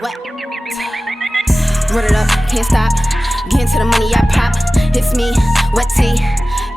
Wett. Run it up, can't stop. Get into the money, I pop. It's me, Wetty.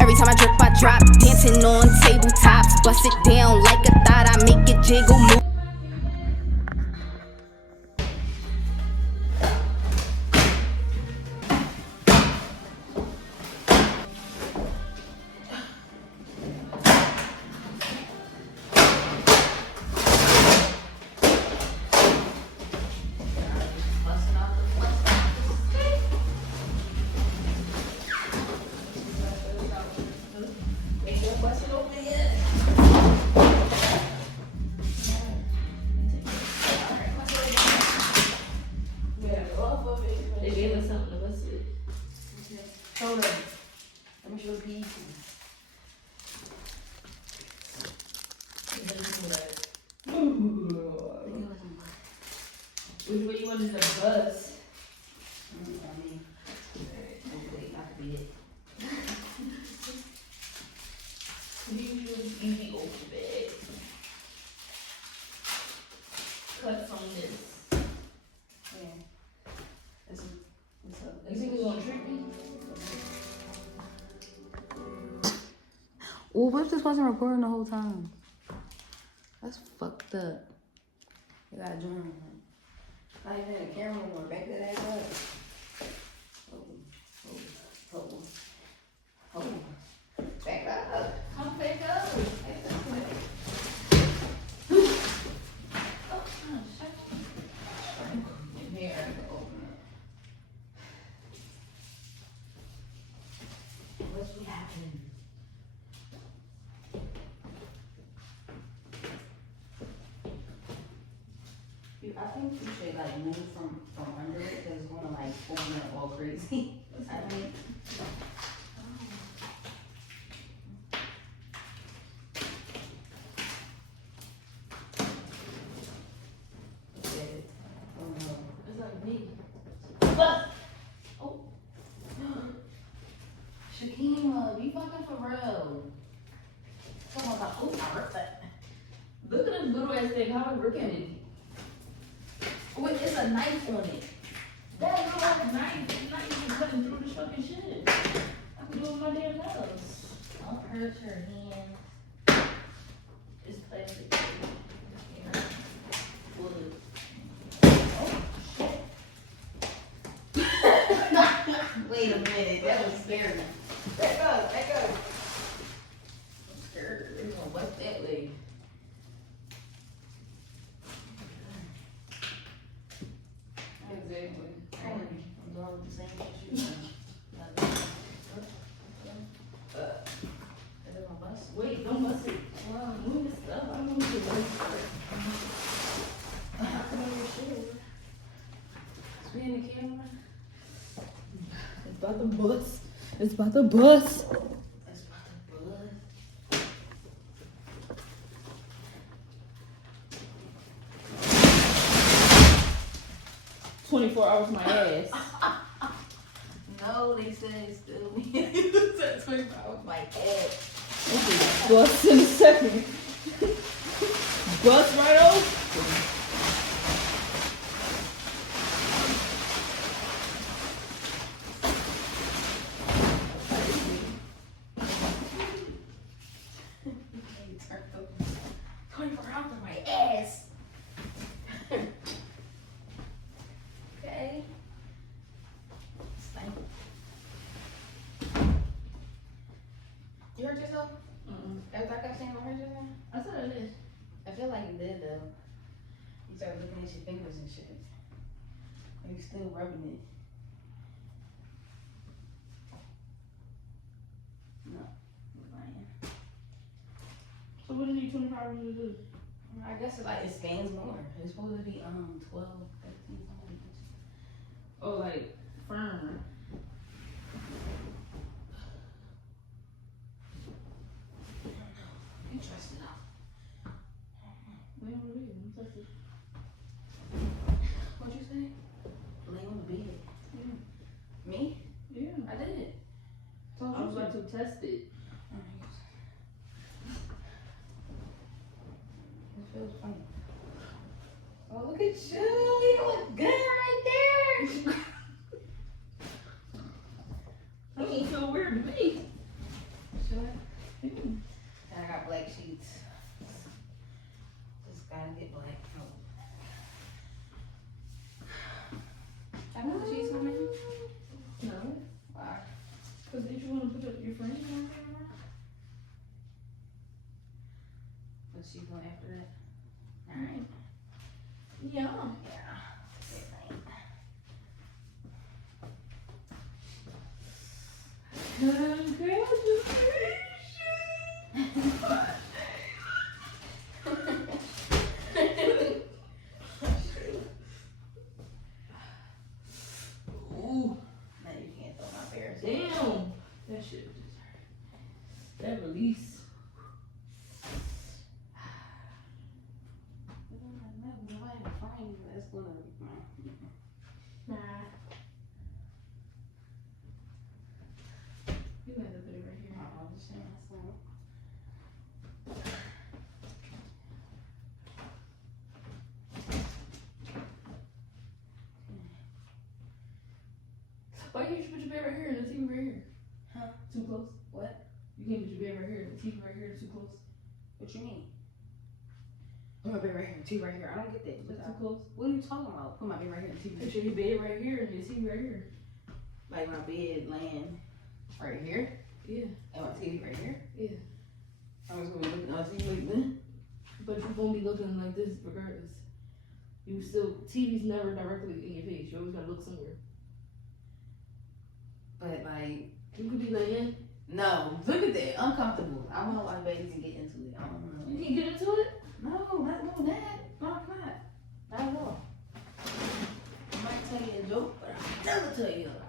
Every time I drip, I drop. Dancing on tabletops. Bust it down like a thought. I make it jiggle, move. Which way you want in the bus? Easy open bag. Cuts on this. Yeah. You think we're gonna trick me? Well, what if this wasn't recording the whole time? That's fucked up. You gotta join. Not even in the camera, we're back that ass up. Oh. Back up. Come back up. Here, open it. What's happening? I think you should like move from under it because it's gonna like open up all crazy. I think. Oh no. It's like me. Oh. Shakima, you fucking for real. Come on, oh, I ripped that. Look at this little ass thing. How I rip it? Wait, it's a knife on it. That little ass knife. It's not even cutting through this fucking shit. I can do it with my damn nails. Don't hurt your hand. It's plastic. Wood. Wait a minute, that was scary. Back up. I'm scared. They're gonna bust that leg. Exactly. I'm going with the same shoes. Wait, don't bust it. Wow, move this stuff. I don't want to bust it. Come on your shit. Is we in the camera? It's about to bust. It's about to bust. 24 hours my ass. No, they said it's still me. They said 24 hours my ass. Bust in a second. Bust right open. You hurt yourself? After I kept saying don't hurt yourself? I said it is. I feel like you did though. You started looking at your fingers and shit. Are you still rubbing it? No, you're lying. So what do you need 24 hours to do? I guess it scans more. It's supposed to be 12, 13, something. Oh, like firm. Interesting enough. Lay on the bed. I'm touching. What'd you say? Lay on the bed. Yeah. Me? Yeah. I did it. I was about to test it. It feels funny. Oh, look at you. You look that. Alright. Yeah. Yeah. Ooh. Now you can't throw my bears. Damn. That shit just hurt. That release. Nah. You might have to put it right here. Why can't you put your bed right here and the TV right here? Huh? Too close? What? You can't put your bed right here and the TV right here, too close? What you mean? Put my bed right here, TV right here. I don't get that. That's too close? What are you talking about? Put my bed right here, TV. Put your bed right here and your TV right here. Like my bed laying right here, Yeah. and my TV right here. Yeah. I was gonna be looking on TV like that. But you won't be looking like this regardless. You still, TV's never directly in your face. You always gotta look somewhere. But like, You could be laying. no, look at that, uncomfortable. I want my baby to get into it. I don't know. You can get into it? No, not doing that. No, I'm not. Not at all. I might tell you a joke, but I'll never tell you a lie.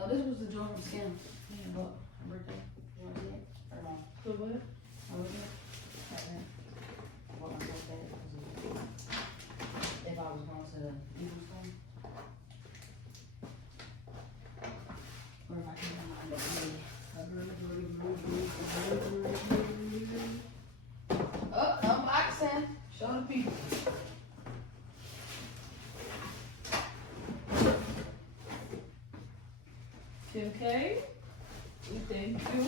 Oh, this was the joke from Kim. Yeah, what? Her birthday. You want to see it? Or no? So what? Oh, yeah. Right there. What my birthday was. If I was going to the Eagles game. Or if I came to my birthday. Oh, unboxing. Show the people. Okay. We thank you.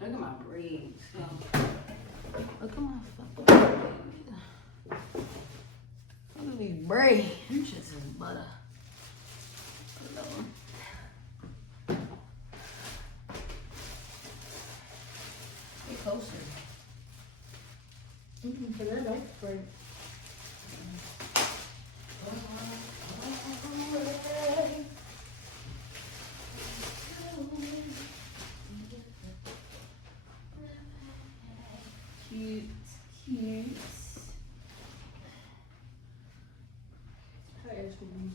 Look at my braids. Look at my fucking braids. Look at these braids. Just as butter. Get closer. For that nice break. Cute, cute. Hi, Ashley.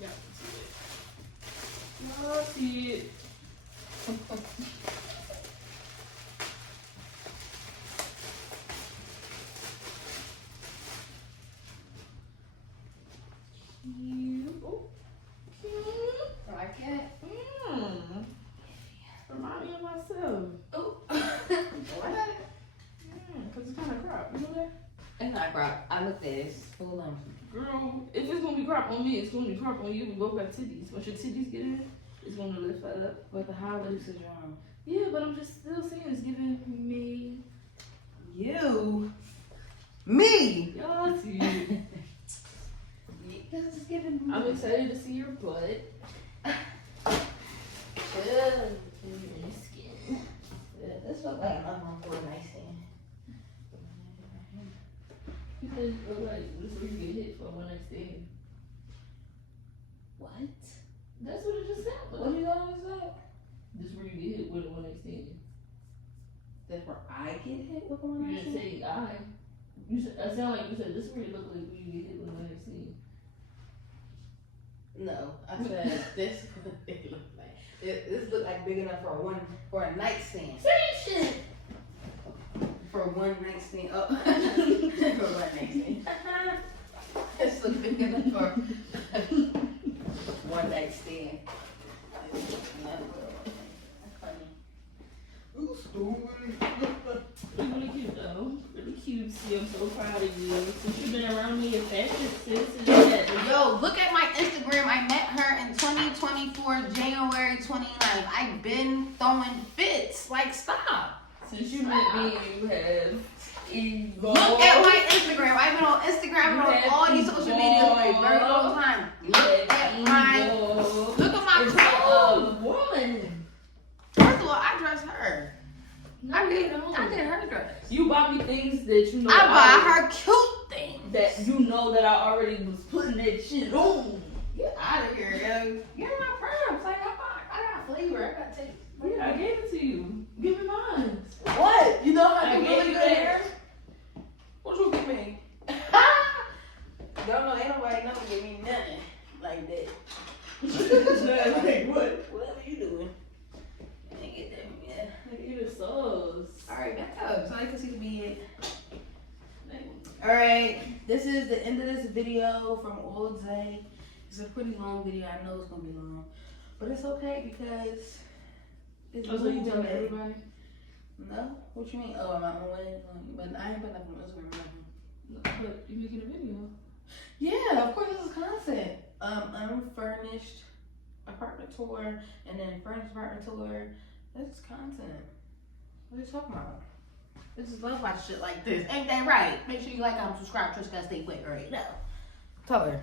Yeah, see it. Cute. Oh, cute. Like that? Remind me of myself. Oh. What? Because it's kind of crop. You know that? It's not crop. I looked at it. It's full on. Girl, if it's going to be crop on me, it's going to be crop on you. We both got titties. Once your titties get in, it's going to lift that up. But the holiday syndrome. Yeah, but I'm just still saying it's giving me. You. Me. Y'all see. Because it's giving me. I'm excited to see your butt. Good. Your skin. This looks like I'm on for a nice stand. You said it look like this is where you get hit for one night stand. What? That's what it just sounded What like. you always say? This is where you get hit with a one night stand. That's where I get hit with one You night didn't stand? say I. You said, I sound like you said this is where you look like when you get hit with a one night stand. No, I said this is what it look like. This look like big enough for a nightstand. Say shit! For one night stand. Oh, for one night stand. This look big enough for one night stand. That's funny. Ooh, stupid. Really cute though. Really cute. See, I'm so proud of you. Since you've been around me, your fashion sense is that. Yo, look at my Instagram. I met her in 2024, January 29th. I've been throwing fits. Like, stop. Since you met me, you have Look at my Instagram. I've been on Instagram and on all these social media for a very long time. Look at my clothes. Woman. First of all, I dress her. I did her dress. You bought me things that you know. I buy her cute things. That you know that I already was putting that shit on. Get out of here, yo. Give me my purse. Like, I got flavor. I got taste. Yeah, I gave it to you. Give me mine. What? You know how I to gave really you good that. hair? What you give me? Don't know. Ain't nobody never give me nothing like that. Like what? Whatever you doing. I ain't get that. Yeah. Eat a sauce. Alright, back up so I can see the bed. Alright, this is the end of this video from all day. It's a pretty long video. I know it's gonna be long. But it's okay because it's Oh, so you telling moving. everybody? No? What you mean? Oh, I'm on my way. But I ain't putting up on Instagram or nothing. But you making a video. Yeah, of course this is content. Unfurnished apartment tour and then furnished apartment tour. This is content. What are you talking about? This is love watch shit like this. Ain't that right? Make sure you like, comment, subscribe, Trish, gotta stay quick, alright? No. Tell her.